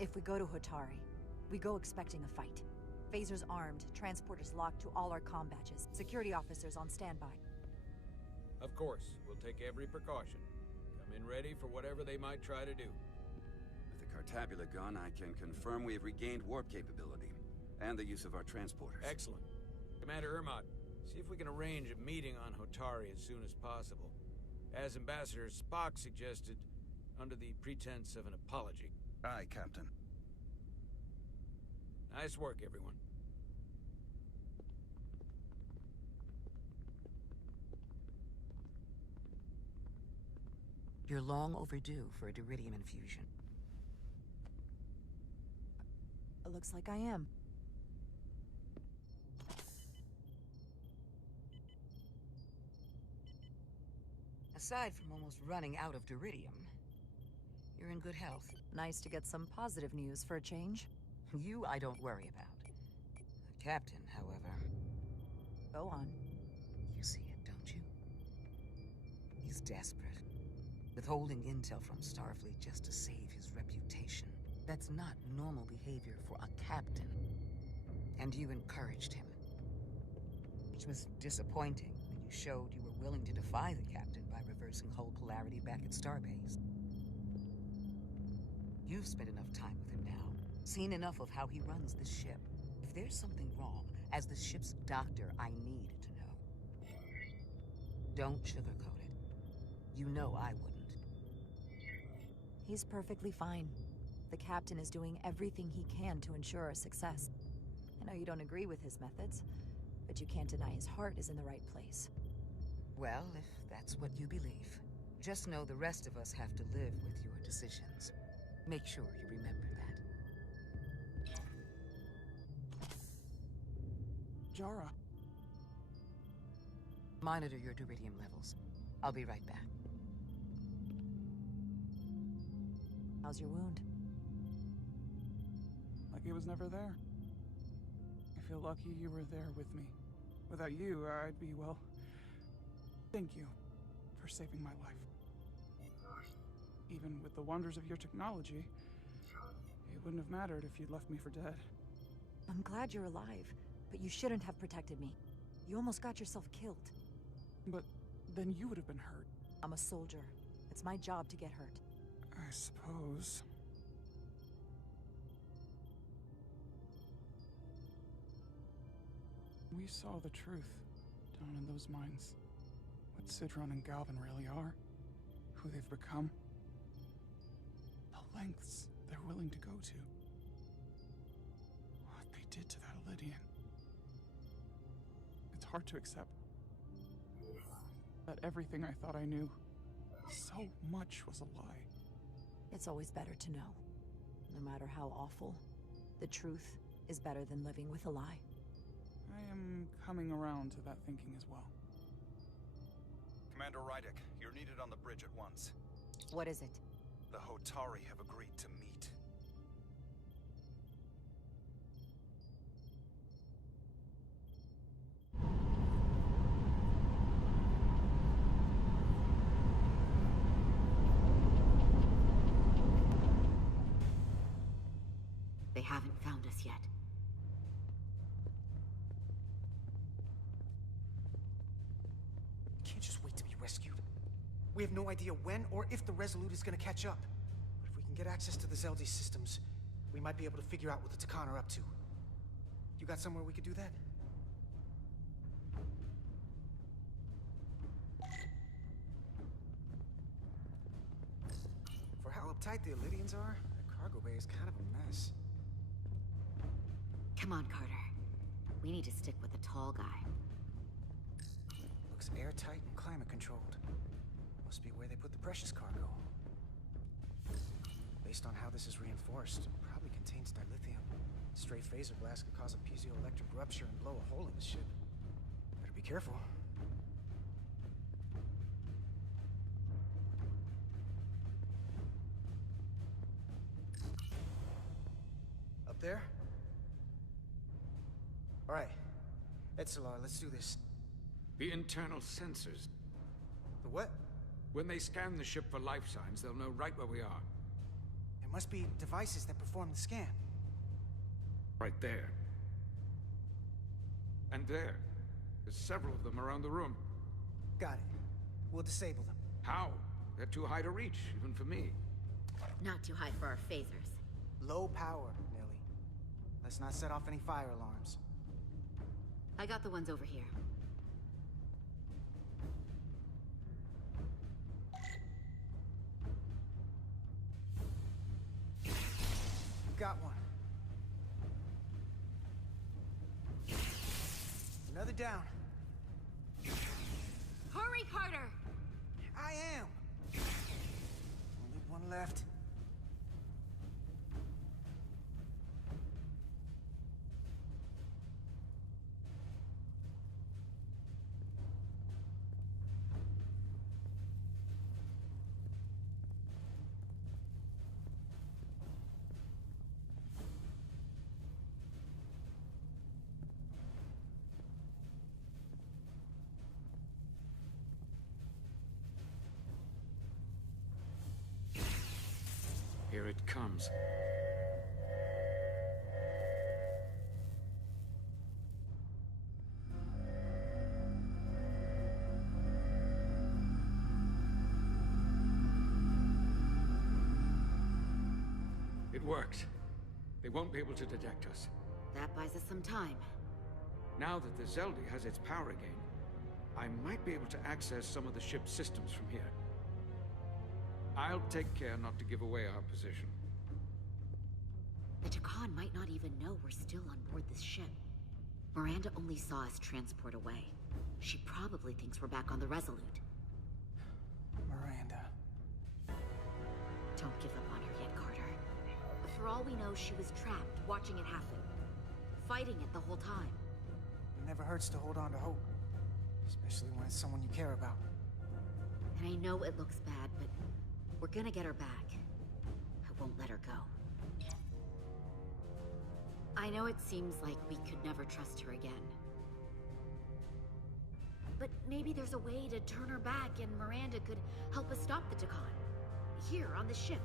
If we go to Hotari, we go expecting a fight. Phasers armed, transporters locked to all our comm badges, security officers on standby. Of course, we'll take every precaution. Come in ready for whatever they might try to do. With the Cartabula gun, I can confirm we have regained warp capability, and the use of our transporters. Excellent. Commander Ermot, see if we can arrange a meeting on Hotari as soon as possible. As Ambassador Spock suggested, under the pretense of an apology. Aye, Captain. Nice work, everyone. You're long overdue for a Duridium infusion. It looks like I am. Aside from almost running out of Duridium, you're in good health. Nice to get some positive news for a change. You, I don't worry about. The captain, however... Go on. You see it, don't you? He's desperate. Withholding intel from Starfleet just to save his reputation. That's not normal behavior for a captain. And you encouraged him. Which was disappointing when you showed you were willing to defy the captain by reversing hull polarity back at Starbase. You've spent enough time with him now, seen enough of how he runs this ship. If there's something wrong, as the ship's doctor, I need to know. Don't sugarcoat it. You know I wouldn't. He's perfectly fine. The captain is doing everything he can to ensure our success. I know you don't agree with his methods, but you can't deny his heart is in the right place. Well, if that's what you believe, just know the rest of us have to live with your decisions. Make sure you remember that. Jara. Monitor your Duridium levels. I'll be right back. How's your wound? Like it was never there. I feel lucky you were there with me. Without you, I'd be, well... Thank you for saving my life. Even with the wonders of your technology, it wouldn't have mattered if you'd left me for dead. I'm glad you're alive, but you shouldn't have protected me. You almost got yourself killed. But then you would have been hurt. I'm a soldier. It's my job to get hurt. I suppose. We saw the truth down in those mines. What Sidron and Galvin really are. Who they've become. The lengths they're willing to go to. What they did to that Elydian. It's hard to accept that everything I thought I knew, so much was a lie. It's always better to know. No matter how awful, the truth is better than living with a lie. I am coming around to that thinking as well. Commander Rydick, you're needed on the bridge at once. What is it? The Hotari have agreed to meet. They haven't found us yet. Can't just wait to be rescued. We have no idea when or if the Resolute is gonna catch up. But if we can get access to the Zeldi systems, we might be able to figure out what the Takan are up to. You got somewhere we could do that? For how uptight the Elydians are, the cargo bay is kind of a mess. Come on, Carter. We need to stick with the tall guy. Looks airtight and climate controlled. Must be where they put the precious cargo. Based on how this is reinforced, it probably contains dilithium. Stray phaser blast could cause a piezoelectric rupture and blow a hole in the ship. Better be careful. Up there? All right. Etzelar, let's do this. The internal sensors. The what? When they scan the ship for life signs, they'll know right where we are. There must be devices that perform the scan. Right there. And there. There's several of them around the room. Got it. We'll disable them. How? They're too high to reach, even for me. Not too high for our phasers. Low power, Nelly. Let's not set off any fire alarms. I got the ones over here. Got one. Another down. Hurry, Carter! I am. Only one left. Here it comes. It worked. They won't be able to detect us. That buys us some time. Now that the Zeldi has its power again, I might be able to access some of the ship's systems from here. I'll take care not to give away our position. The Takan might not even know we're still on board this ship. Miranda only saw us transport away. She probably thinks we're back on the Resolute. Miranda. Don't give up on her yet, Carter. For all we know, she was trapped, watching it happen. Fighting it the whole time. It never hurts to hold on to hope. Especially when it's someone you care about. And I know it looks bad, but we're gonna get her back. I won't let her go. I know it seems like we could never trust her again. But maybe there's a way to turn her back and Miranda could help us stop the Takan. Here, on the ship.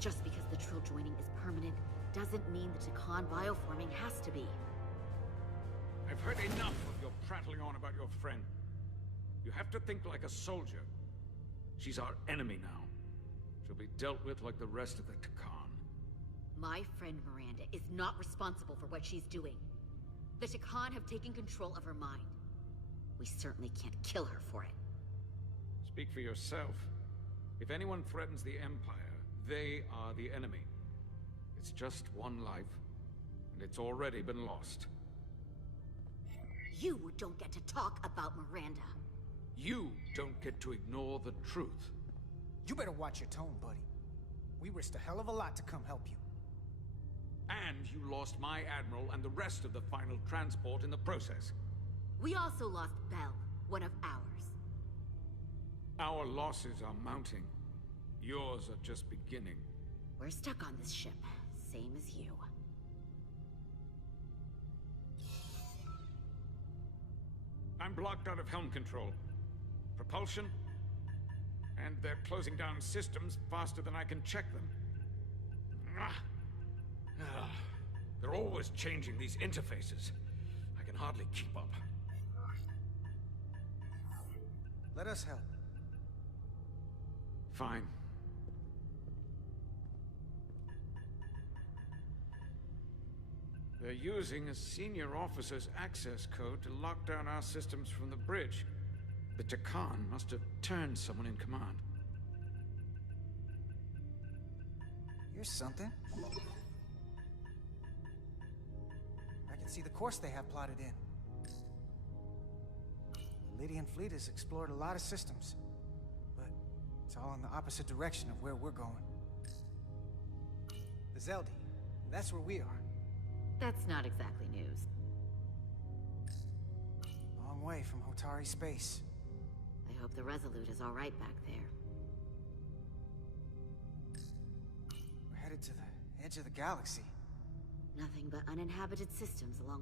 Just because the Trill joining is permanent doesn't mean the Takan bioforming has to be. I've heard enough of your prattling on about your friend. You have to think like a soldier. She's our enemy now. She'll be dealt with like the rest of the Takan. My friend Miranda is not responsible for what she's doing. The Takan have taken control of her mind. We certainly can't kill her for it. Speak for yourself. If anyone threatens the Empire, they are the enemy. It's just one life, and it's already been lost. You don't get to talk about Miranda. You don't get to ignore the truth. You better watch your tone, buddy. We risked a hell of a lot to come help you. And you lost my admiral and the rest of the final transport in the process. We also lost Belle, one of ours. Our losses are mounting. Yours are just beginning. We're stuck on this ship, same as you. I'm blocked out of helm control. Propulsion? And they're closing down systems faster than I can check them. They're always changing these interfaces. I can hardly keep up. Let us help. Fine. They're using a senior officer's access code to lock down our systems from the bridge. The Takan must have turned someone in command. Here's something. I can see the course they have plotted in. The Lydian fleet has explored a lot of systems, but it's all in the opposite direction of where we're going. The Zeldi, that's where we are. That's not exactly news. Long way from Hotari space. I hope the Resolute is all right back there. We're headed to the edge of the galaxy. Nothing but uninhabited systems along the